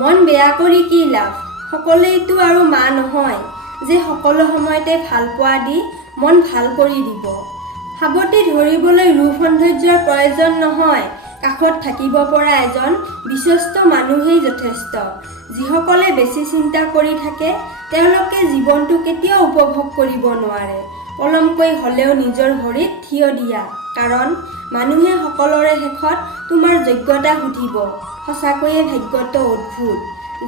মন বেয়া কৰি কি লাভ? সকলোৱেতো আৰু মা নহয় যে সকলো সময়তে ভাল পোৱা দি মন ভাল কৰি দিব। সাৱটি ধৰিবলৈ ৰূপ সৌন্দৰ্যৰ প্ৰয়োজন নহয়, কাষত থাকিব পৰা এজন বিশ্বস্ত মানুহেই যথেষ্ট। যিসকলে বেছি চিন্তা কৰি থাকে তেওঁলোকে জীৱনটো কেতিয়াও উপভোগ কৰিব নোৱাৰে। পলমকৈ হ'লেও নিজৰ ভৰিত থিয় দিয়া, কাৰণ মানুহে সকলোৰে শেষত তোমাৰ যোগ্যতা সুধিব। সঁচাকৈয়ে ভাগ্যটো অদ্ভুত,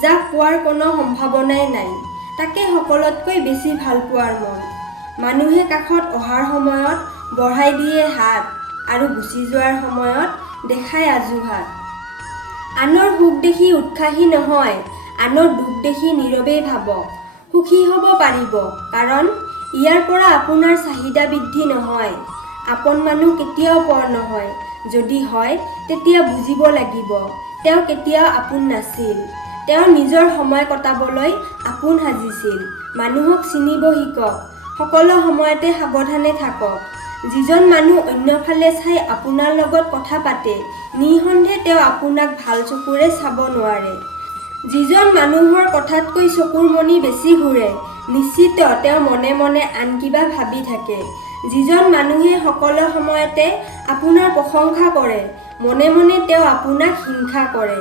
যাক পোৱাৰ কোনো সম্ভাৱনাই নাই, তাকে সকলোতকৈ বেছি ভাল পোৱাৰ মন। মানুহে কাষত অহাৰ সময়ত বঢ়াই দিয়ে হাত আৰু গুচি যোৱাৰ সময়ত দেখায় আজুহাত। আনৰ সুখ দেখি উৎসাহী নহয়, আনৰ দুখ দেখি নীৰৱেই ভাবক। সুখী হ'ব পাৰিব, কাৰণ ইয়াৰ পৰা আপোনাৰ চাহিদা বৃদ্ধি নহয়। আপোন মানুহ কেতিয়াও পৰ নহয়, যদি হয় তেতিয়া বুজিব লাগিব তেওঁ কেতিয়াও আপোন নাছিল। তেওঁ নিজৰ সময় কটাবলৈ আপোন সাজিছিল। মানুহক চিনিব শিকক, সকলো সময়তে সাৱধানে থাকক। যিজন মানুহ অন্যফালে চাই আপোনাৰ লগত কথা পাতে, নিঃসন্দেহে তেওঁ আপোনাক ভাল চকুৰে চাব নোৱাৰে। যিজন মানুহৰ কথাতকৈ চকুৰ মণি বেছি ঘূৰে, নিশ্চিত তেওঁ মনে মনে আন কিবা ভাবি থাকে। যিজন মানুহে সকলো সময়তে আপোনাৰ প্ৰশংসা কৰে, মনে মনে তেওঁ আপোনাক হিংসা কৰে।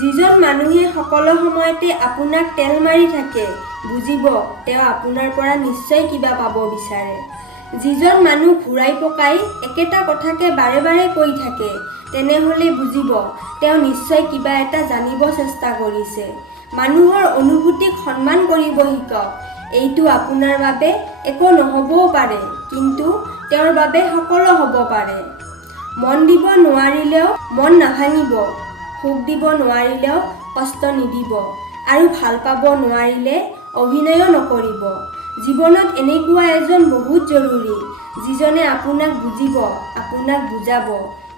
যিজন মানুহে সকলো সময়তে আপোনাক তেল মাৰি থাকে, বুজিব তেওঁ আপোনাৰ পৰা নিশ্চয় কিবা পাব বিচাৰে। যিজন মানুহ ঘূৰাই পকাই একেটা কথাকে বাৰে বাৰে কৈ থাকে, তেনেহ'লে বুজিব তেওঁ নিশ্চয় কিবা এটা জানিব চেষ্টা কৰিছে। মানুহৰ অনুভূতিক সন্মান কৰিব শিকক। এইটো আপোনাৰ বাবে একো নহ'বও পাৰে, কিন্তু তেওঁৰ বাবে সকলো হ'ব পাৰে। মন দিব নোৱাৰিলেও মন নাভাঙিব, সুখ দিব নোৱাৰিলেও কষ্ট নিদিব, আৰু ভাল পাব নোৱাৰিলে অভিনয়ো নকৰিব। জীৱনত এনেকুৱা এজন বহুত জৰুৰী, যিজনে আপোনাক বুজিব, আপোনাক বুজাব,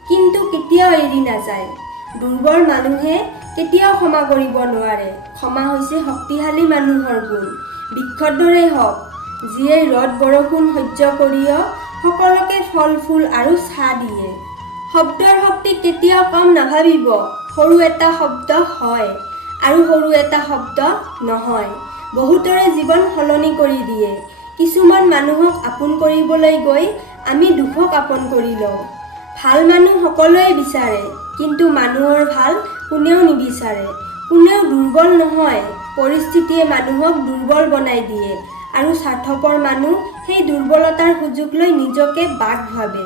কিন্তু কেতিয়াও এৰি নাযায়। দুৰ্বল মানুহে কেতিয়াও ক্ষমা কৰিব নোৱাৰে। ক্ষমা হৈছে শক্তিশালী মানুহৰ গুণ। বৃক্ষৰ দৰে হওক, যিয়ে ৰ'দ বৰষুণ সহ্য কৰিও সকলোকে ফল ফুল আৰু ছাঁ দিয়ে। শব্দৰ শক্তি কেতিয়াও কম নাভাবিব। সৰু এটা শব্দ হয় আৰু সৰু এটা শব্দ নহয়, বহুতৰে জীৱন সলনি কৰি দিয়ে। কিছুমান মানুহক আপোন কৰিবলৈ গৈ আমি দুখক আপোন কৰি লওঁ। ভাল মানুহ সকলোৱে বিচাৰে, কিন্তু মানুহৰ ভাল কোনেও নিবিচাৰে। কোনেও দুৰ্বল নহয়, পৰিস্থিতিয়ে মানুহক দুৰ্বল বনাই দিয়ে, আৰু স্বাৰ্থপৰ মানুহ সেই দুৰ্বলতাৰ সুযোগ লৈ নিজকে বাঘ ভাবে।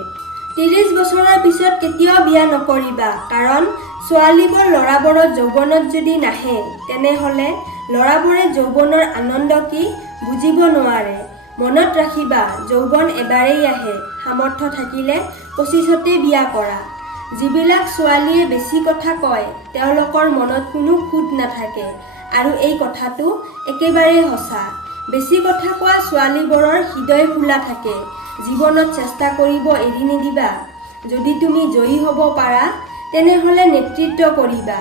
30 বছৰৰ পিছত কেতিয়াও বিয়া নকৰিবা, কাৰণ ছোৱালীবোৰ ল'ৰাবোৰৰ যৌৱনত যদি নাহে, তেনেহ'লে ল'ৰাবোৰে যৌৱনৰ আনন্দ কি বুজিব নোৱাৰে। মনত ৰাখিবা, যৌৱন এবাৰেই আহে। সামৰ্থ্য থাকিলে 25তে বিয়া কৰা। যিবিলাক ছোৱালীয়ে বেছি কথা কয়, তেওঁলোকৰ মনত কোনো খুঁত নাথাকে, আৰু এই কথাটো একেবাৰে সঁচা। বেছি কথা কোৱা ছোৱালীবোৰৰ হৃদয় খোলা থাকে। জীৱনত চেষ্টা কৰিব এৰি নিদিবা। যদি তুমি জয়ী হ'ব পাৰা, তেনেহ'লে নেতৃত্ব কৰিবা,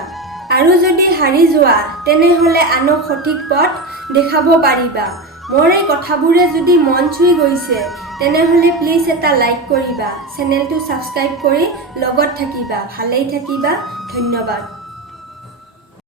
আৰু যদি হাৰি যোৱা, তেনেহ'লে আনক সঠিক পথ দেখাব পাৰিবা। মোৰ এই কথাবোৰে যদি মন চুই গৈছে, তেনেহ'লে প্লিজ এটা লাইক কৰিবা, চেনেলটো ছাবস্ক্ৰাইব কৰি লগত থাকিবা। ভালেই থাকিবা। ধন্যবাদ।